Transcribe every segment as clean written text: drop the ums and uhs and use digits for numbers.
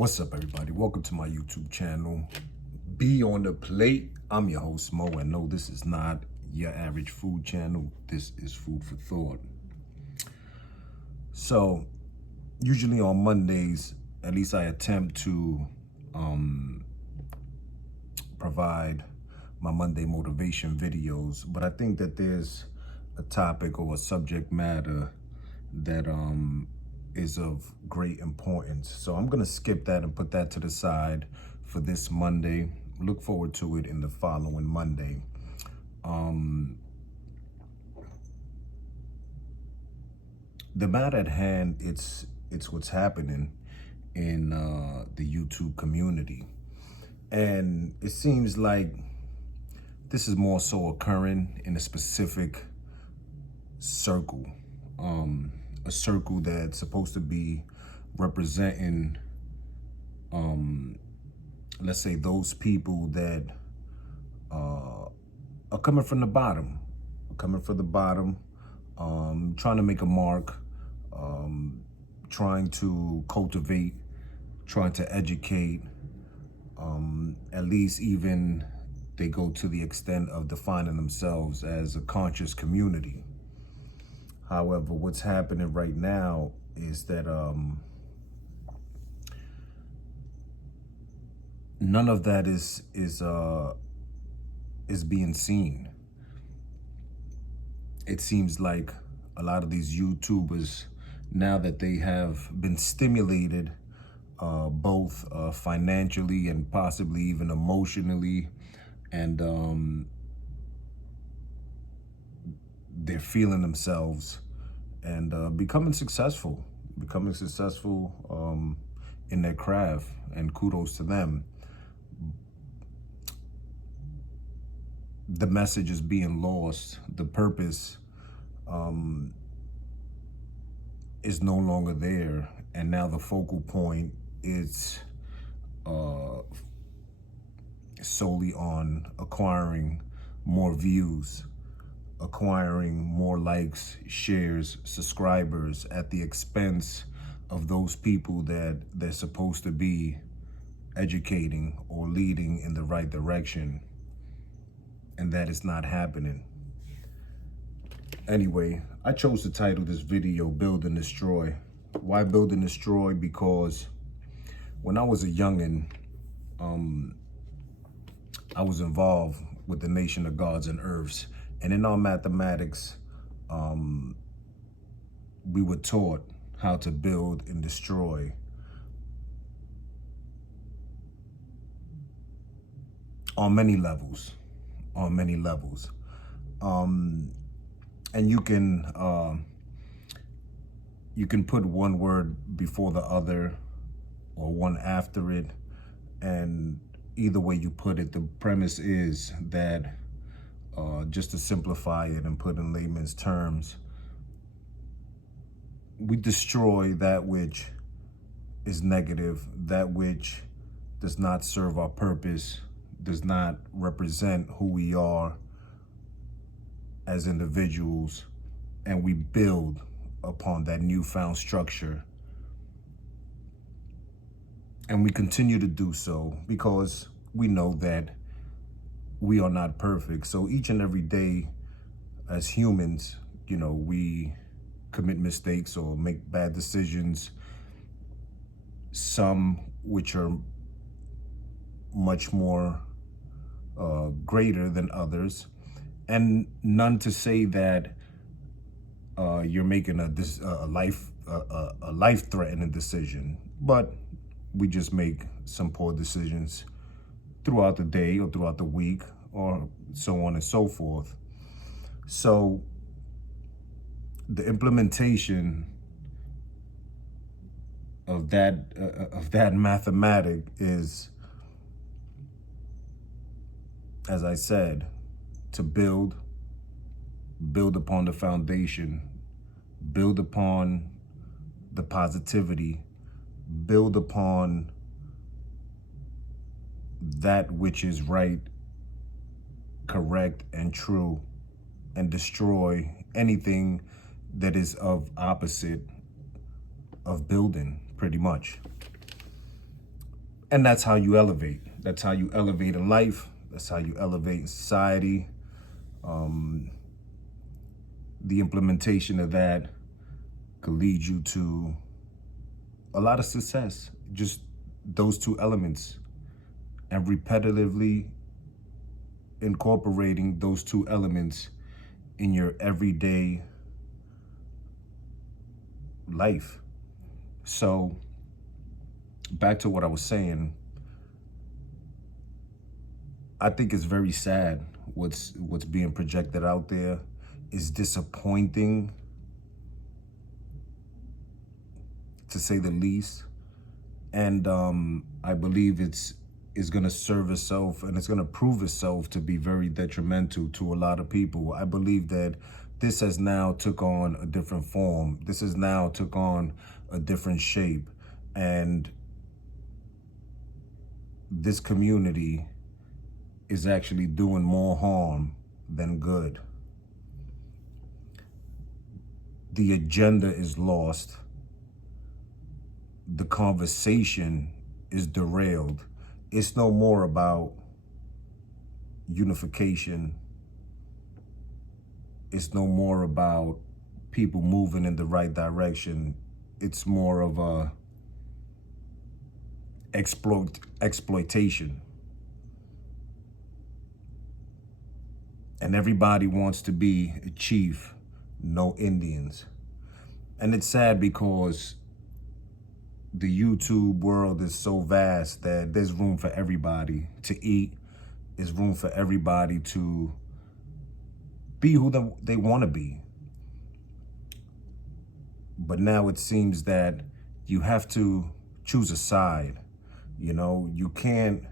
What's up, everybody? Welcome to my YouTube channel. Be on the plate. I'm your host, Mo, and no, this is not your average food channel. This is food for thought. So, usually on Mondays, at least I attempt to provide my Monday motivation videos, but I think that there's a topic or a subject matter that is of great importance. So I'm gonna skip that and put that to the side for this Monday. Look forward to it in the following Monday. The matter at hand, it's what's happening in the YouTube community. And it seems like this is more so occurring in a specific circle. A circle that's supposed to be representing, let's say, those people that are coming from the bottom, trying to make a mark, trying to cultivate, trying to educate, at least even they go to the extent of defining themselves as a conscious community. However, what's happening right now is that none of that is being seen. It seems like a lot of these YouTubers, now that they have been stimulated both financially and possibly even emotionally, and they're feeling themselves and becoming successful in their craft, and kudos to them. The message is being lost. The purpose is no longer there, and now the focal point is solely on acquiring more views, acquiring more likes, shares, subscribers at the expense of those people that they're supposed to be educating or leading in the right direction. And that is not happening. Anyway, I chose to title this video Build and Destroy. Why Build and Destroy? Because when I was a youngin', I was involved with the Nation of Gods and Earths. And in our mathematics, we were taught how to build and destroy on many levels. And you can put one word before the other or one after it, and either way you put it, the premise is that, just to simplify it and put in layman's terms, we destroy that which is negative, that which does not serve our purpose, does not represent who we are as individuals, and we build upon that newfound structure. And we continue to do so because we know that we are not perfect. So each and every day as humans, we commit mistakes or make bad decisions, some which are much more greater than others, and none to say that you're making a life-threatening decision, but we just make some poor decisions throughout the day or throughout the week or so on and so forth. So the implementation of that mathematic is, as I said, to build upon the foundation, build upon the positivity, build upon that which is right, correct, and true, and destroy anything that is of opposite of building, pretty much. And that's how you elevate. That's how you elevate in life. That's how you elevate in society. The implementation of that could lead you to a lot of success. Just those two elements, and repetitively incorporating those two elements in your everyday life. So back to what I was saying, I think it's very sad what's being projected out there. Is disappointing, to say the least. And I believe it's going to serve itself, and it's going to prove itself to be very detrimental to a lot of people. I believe that this has now took on a different form. This has now took on a different shape. And this community is actually doing more harm than good. The agenda is lost. The conversation is derailed. It's no more about unification. It's no more about people moving in the right direction. It's more of a exploitation. And everybody wants to be a chief, no Indians. And it's sad because the YouTube world is so vast that there's room for everybody to eat. There's room for everybody to be who they want to be. But now it seems that you have to choose a side. You know, you can't,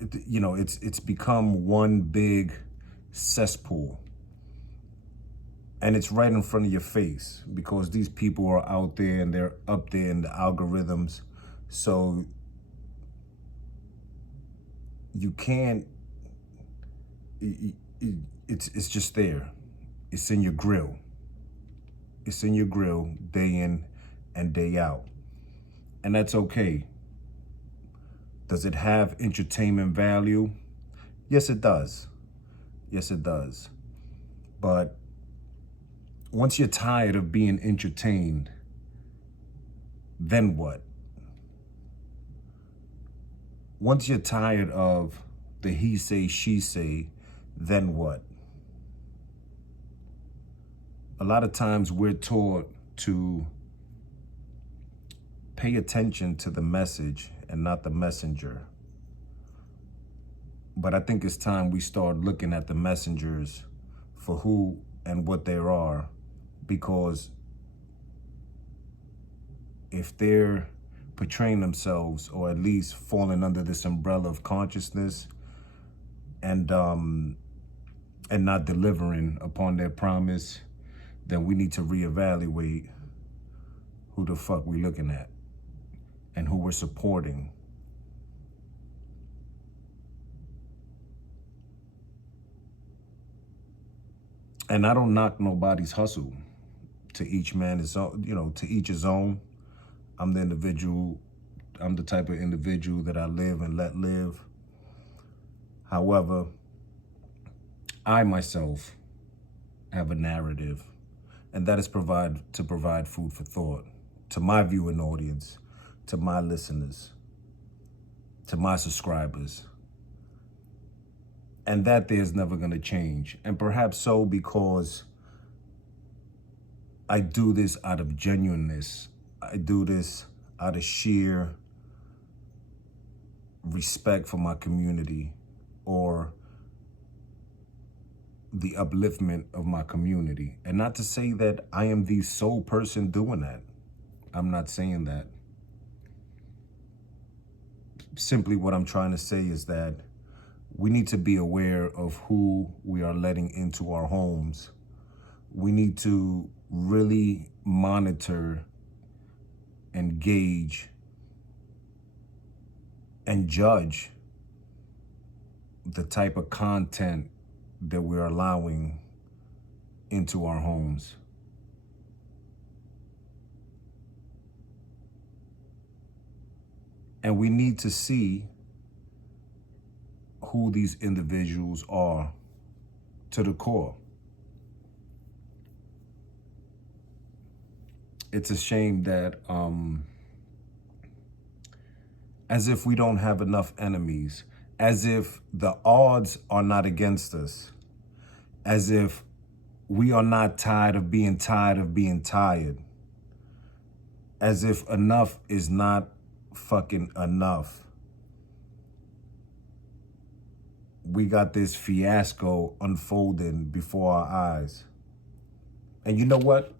it's become one big cesspool. And it's right in front of your face because these people are out there and they're up there in the algorithms. So you can't, it's just there. It's in your grill. It's in your grill day in and day out. And that's okay. Does it have entertainment value? Yes, it does. Yes, it does. But once you're tired of being entertained, then what? Once you're tired of the he say, she say, then what? A lot of times we're taught to pay attention to the message and not the messenger. But I think it's time we start looking at the messengers for who and what they are, because if they're portraying themselves, or at least falling under this umbrella of consciousness, and not delivering upon their promise, then we need to reevaluate who the fuck we looking at and who we're supporting. And I don't knock nobody's hustle. To each man his own, to each his own. I'm the type of individual that I live and let live. However, I myself have a narrative, and that is to provide food for thought to my viewing audience, to my listeners, to my subscribers. And that there's never going to change. And perhaps so because I do this out of genuineness. I do this out of sheer respect for my community, or the upliftment of my community. And not to say that I am the sole person doing that. I'm not saying that. Simply what I'm trying to say is that we need to be aware of who we are letting into our homes. We need to really monitor and gauge and judge the type of content that we're allowing into our homes. And we need to see who these individuals are to the core. It's a shame that as if we don't have enough enemies, as if the odds are not against us, as if we are not tired of being tired, as if enough is not fucking enough. We got this fiasco unfolding before our eyes. And you know what?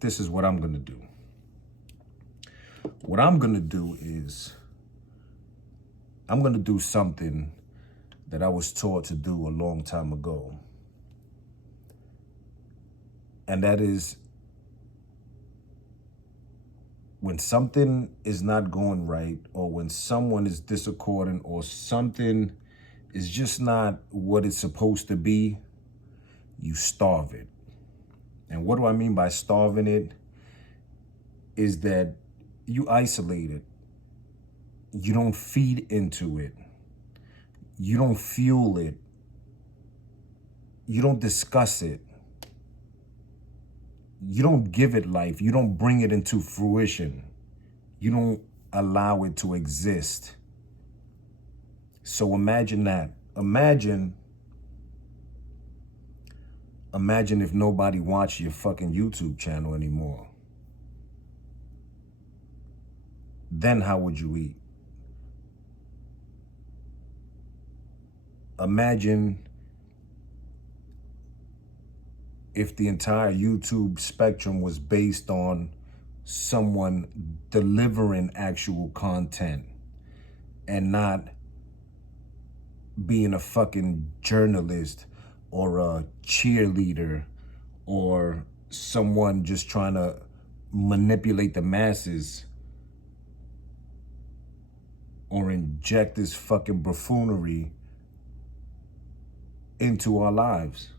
This is what I'm gonna do. What I'm gonna do is, I'm gonna do something that I was taught to do a long time ago. And that is, when something is not going right, or when someone is disaccording, or something is just not what it's supposed to be, you starve it. And what do I mean by starving it? Is that you isolate it. You don't feed into it. You don't fuel it. You don't discuss it. You don't give it life. You don't bring it into fruition. You don't allow it to exist. So imagine that. Imagine if nobody watched your fucking YouTube channel anymore. Then how would you eat? Imagine if the entire YouTube spectrum was based on someone delivering actual content and not being a fucking journalist or a cheerleader or someone just trying to manipulate the masses or inject this fucking buffoonery into our lives.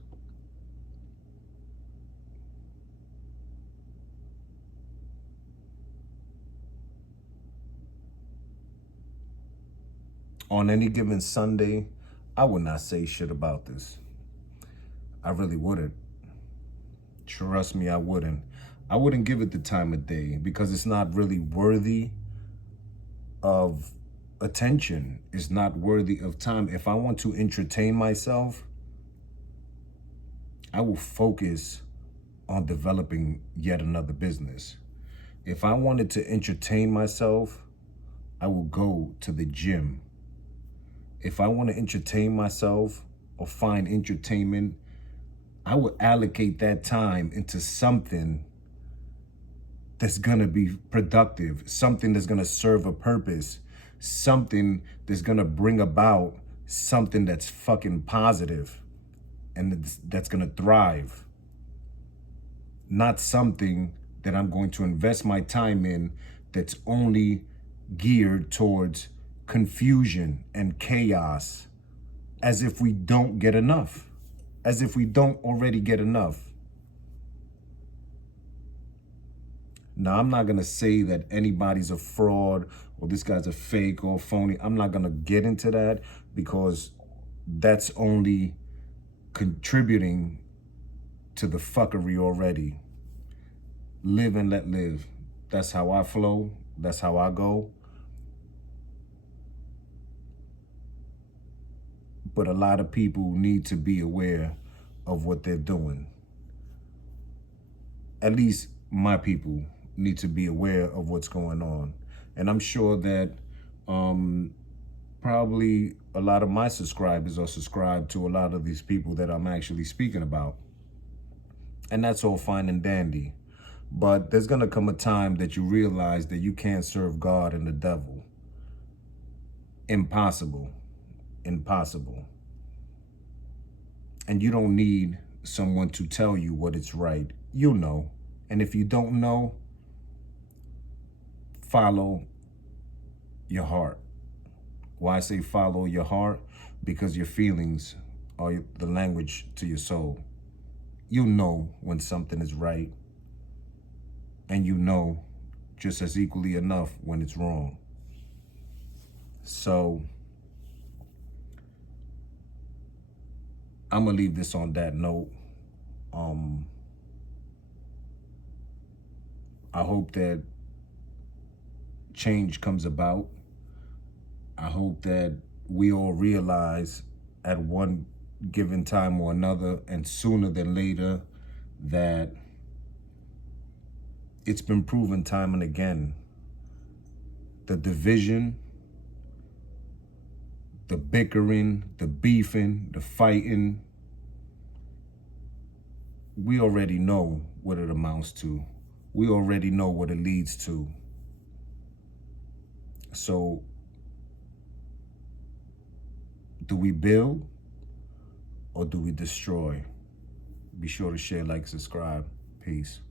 On any given Sunday, I would not say shit about this. I really wouldn't. Trust me, I wouldn't. I wouldn't give it the time of day because it's not really worthy of attention. It's not worthy of time. If I want to entertain myself, I will focus on developing yet another business. If I wanted to entertain myself, I will go to the gym. If I want to entertain myself or find entertainment, I would allocate that time into something that's going to be productive, something that's going to serve a purpose, something that's going to bring about something that's fucking positive and that's going to thrive. Not something that I'm going to invest my time in that's only geared towards confusion and chaos, as if we don't get enough, as if we don't already get enough. Now, I'm not going to say that anybody's a fraud or this guy's a fake or phony. I'm not going to get into that because that's only contributing to the fuckery already. Live and let live. That's how I flow. That's how I go. But a lot of people need to be aware of what they're doing. At least my people need to be aware of what's going on. And I'm sure that probably a lot of my subscribers are subscribed to a lot of these people that I'm actually speaking about. And that's all fine and dandy. But there's going to come a time that you realize that you can't serve God and the devil. Impossible. Impossible. And you don't need someone to tell you what is right. You know. And if you don't know, follow your heart. Why I say follow your heart? Because your feelings are the language to your soul. You know when something is right. And you know just as equally enough when it's wrong. So I'm gonna leave this on that note. I hope that change comes about. I hope that we all realize at one given time or another, and sooner than later, that it's been proven time and again, the division, the bickering, the beefing, the fighting, we already know what it amounts to. We already know what it leads to. So, do we build or do we destroy? Be sure to share, like, subscribe. Peace.